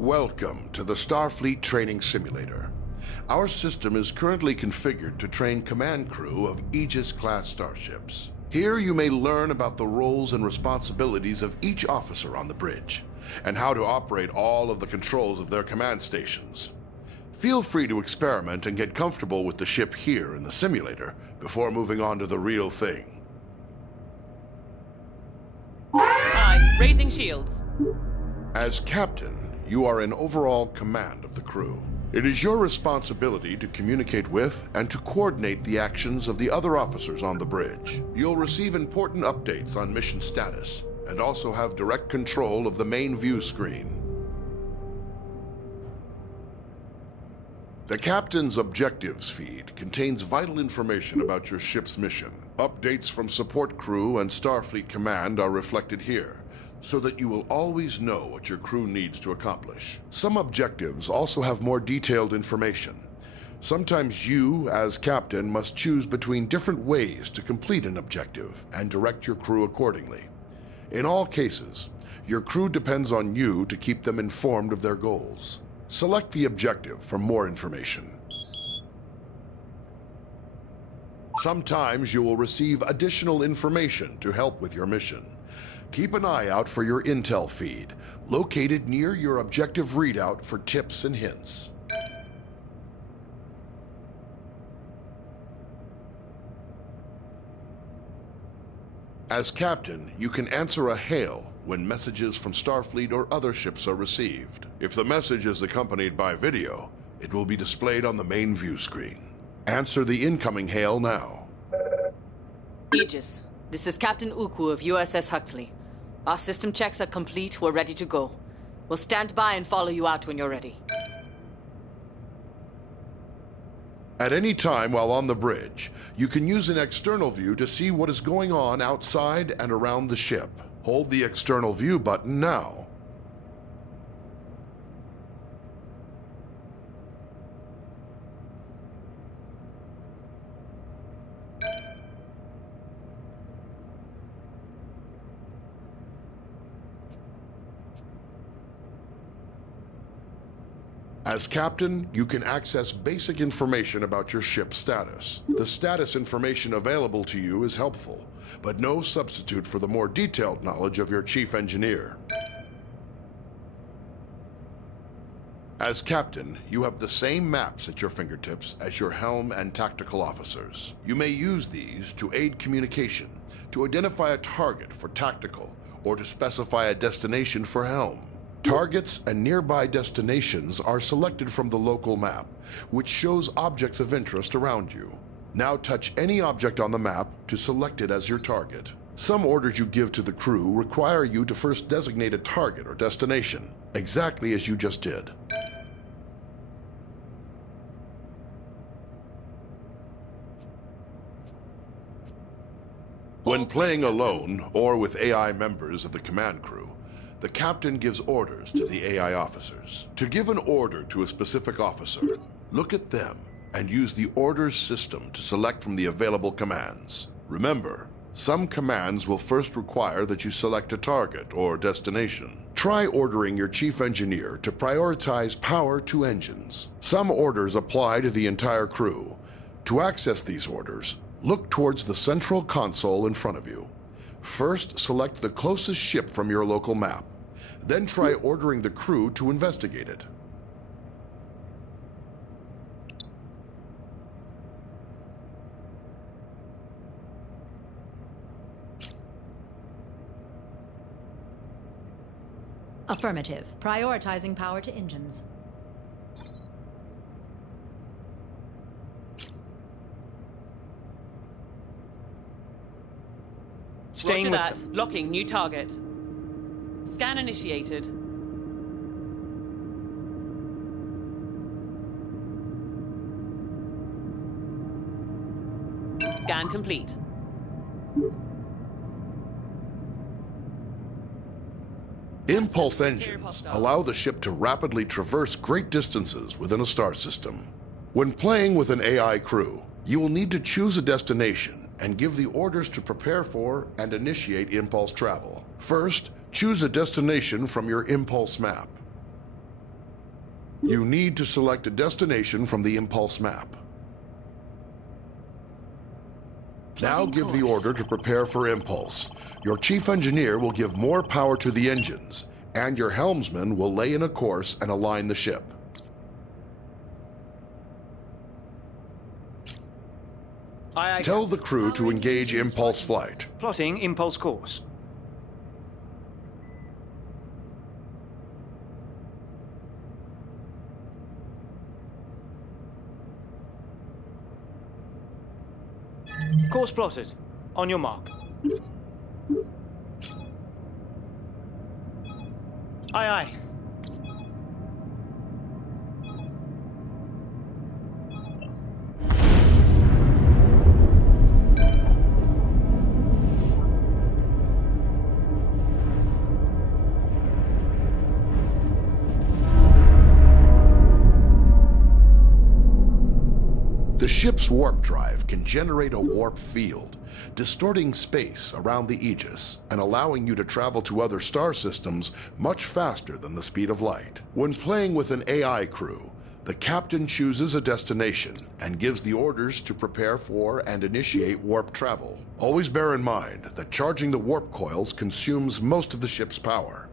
Welcome to the Starfleet Training Simulator. Our system is currently configured to train command crew of Aegis-class starships. Here you may learn about the roles and responsibilities of each officer on the bridge, and how to operate all of the controls of their command stations. Feel free to experiment and get comfortable with the ship here in the simulator before moving on to the real thing. I'm raising shields. As captain, you are in overall command of the crew. It is your responsibility to communicate with and to coordinate the actions of the other officers on the bridge. You'll receive important updates on mission status and also have direct control of the main view screen. The captain's objectives feed contains vital information about your ship's mission. Updates from support crew and Starfleet Command are reflected here, so that you will always know what your crew needs to accomplish. Some objectives also have more detailed information. Sometimes you, as captain, must choose between different ways to complete an objective and direct your crew accordingly. In all cases, your crew depends on you to keep them informed of their goals. Select the objective for more information. Sometimes you will receive additional information to help with your mission. Keep an eye out for your intel feed, located near your objective readout for tips and hints. As captain, you can answer a hail when messages from Starfleet or other ships are received. If the message is accompanied by video, it will be displayed on the main view screen. Answer the incoming hail now. Aegis, this is Captain Uku of USS Huxley. Our system checks are complete. We're ready to go. We'll stand by and follow you out when you're ready. At any time while on the bridge, you can use an external view to see what is going on outside and around the ship. Hold the external view button now. As captain, you can access basic information about your ship's status. The status information available to you is helpful, but no substitute for the more detailed knowledge of your chief engineer. As captain, you have the same maps at your fingertips as your helm and tactical officers. You may use these to aid communication, to identify a target for tactical, or to specify a destination for helm. Targets and nearby destinations are selected from the local map, which shows objects of interest around you. Now touch any object on the map to select it as your target. Some orders you give to the crew require you to first designate a target or destination, exactly as you just did. When playing alone or with AI members of the command crew, the captain gives orders to the AI officers. To give an order to a specific officer, look at them and use the orders system to select from the available commands. Remember, some commands will first require that you select a target or destination. Try ordering your chief engineer to prioritize power to engines. Some orders apply to the entire crew. To access these orders, look towards the central console in front of you. First, select the closest ship from your local map. Then try ordering the crew to investigate it. Affirmative. Prioritizing power to engines. Roger that. Locking new target. Scan initiated. Scan complete. Impulse engines allow the ship to rapidly traverse great distances within a star system. When playing with an AI crew, you will need to choose a destination and give the orders to prepare for and initiate impulse travel. First, choose a destination from your impulse map. You need to select a destination from the impulse map. Now give the order to prepare for impulse. Your chief engineer will give more power to the engines, and your helmsman will lay in a course and align the ship. Tell the crew to engage impulse flight. Plotting impulse course. Course plotted. On your mark. Aye, aye. The ship's warp drive can generate a warp field, distorting space around the Aegis and allowing you to travel to other star systems much faster than the speed of light. When playing with an AI crew, the captain chooses a destination and gives the orders to prepare for and initiate warp travel. Always bear in mind that charging the warp coils consumes most of the ship's power.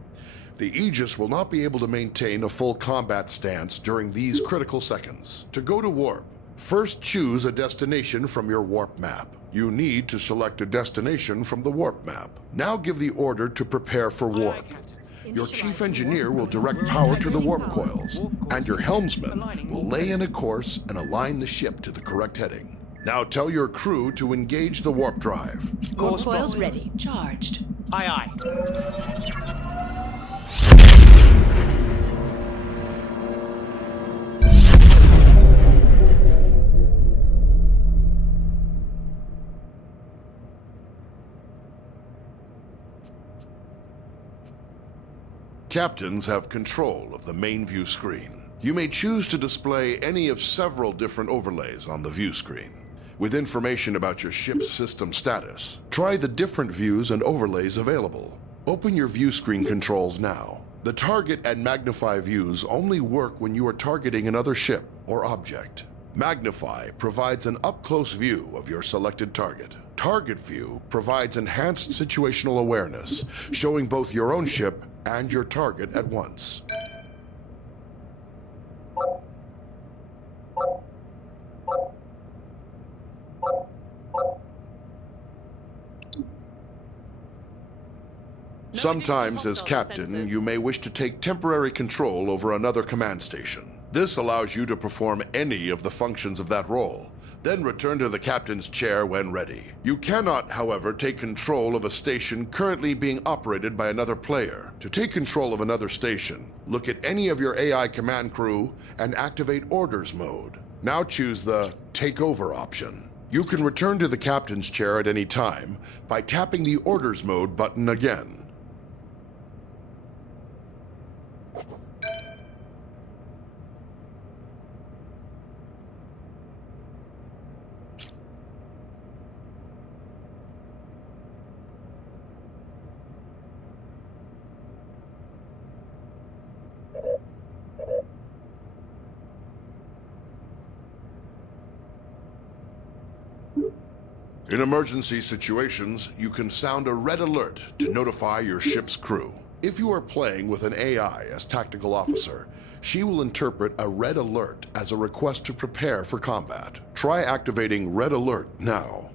The Aegis will not be able to maintain a full combat stance during these critical seconds. To go to warp, first choose a destination from your warp map. You need to select a destination from the warp map. Now give the order to prepare for warp. Your chief engineer will direct power to the warp coils, and your helmsman will lay in a course and align the ship to the correct heading. Now tell your crew to engage the warp drive. Warp coils ready. Charged. Aye, aye. Captains have control of the main view screen. You may choose to display any of several different overlays on the view screen. With information about your ship's system status, try the different views and overlays available. Open your view screen controls now. The target and magnify views only work when you are targeting another ship or object. Magnify provides an up-close view of your selected target. Target view provides enhanced situational awareness, showing both your own ship and your target at once. Sometimes, as captain, you may wish to take temporary control over another command station. This allows you to perform any of the functions of that role, then return to the captain's chair when ready. You cannot, however, take control of a station currently being operated by another player. To take control of another station, look at any of your AI command crew and activate Orders mode. Now choose the Take Over option. You can return to the captain's chair at any time by tapping the Orders mode button again. In emergency situations, you can sound a red alert to notify your ship's crew. If you are playing with an AI as tactical officer, she will interpret a red alert as a request to prepare for combat. Try activating red alert now.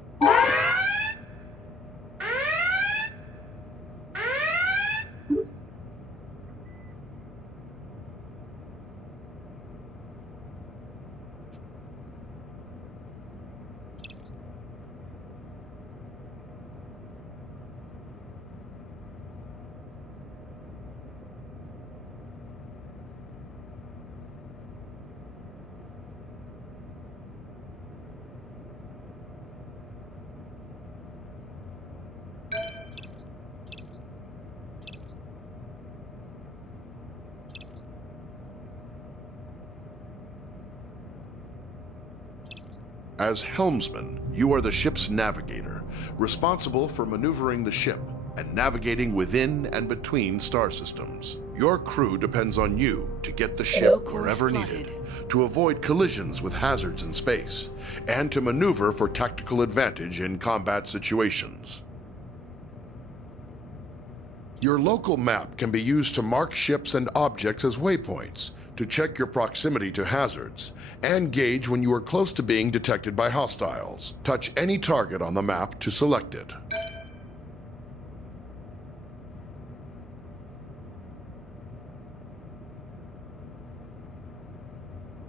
As helmsman, you are the ship's navigator, responsible for maneuvering the ship. and navigating within and between star systems. Your crew depends on you to get the ship wherever needed, to avoid collisions with hazards in space, and to maneuver for tactical advantage in combat situations. Your local map can be used to mark ships and objects as waypoints, to check your proximity to hazards, and gauge when you are close to being detected by hostiles. Touch any target on the map to select it.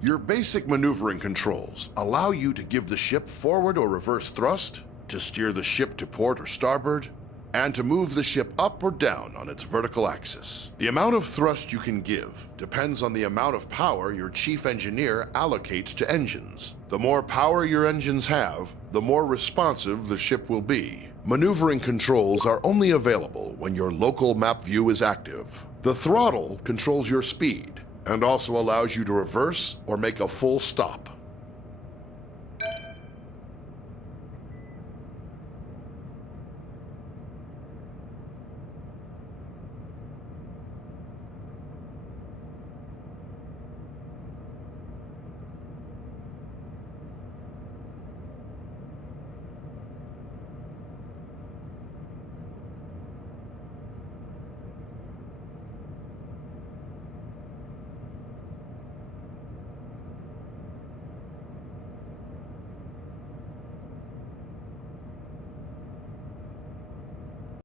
Your basic maneuvering controls allow you to give the ship forward or reverse thrust, to steer the ship to port or starboard, and to move the ship up or down on its vertical axis. The amount of thrust you can give depends on the amount of power your chief engineer allocates to engines. The more power your engines have, the more responsive the ship will be. Maneuvering controls are only available when your local map view is active. The throttle controls your speed and also allows you to reverse or make a full stop.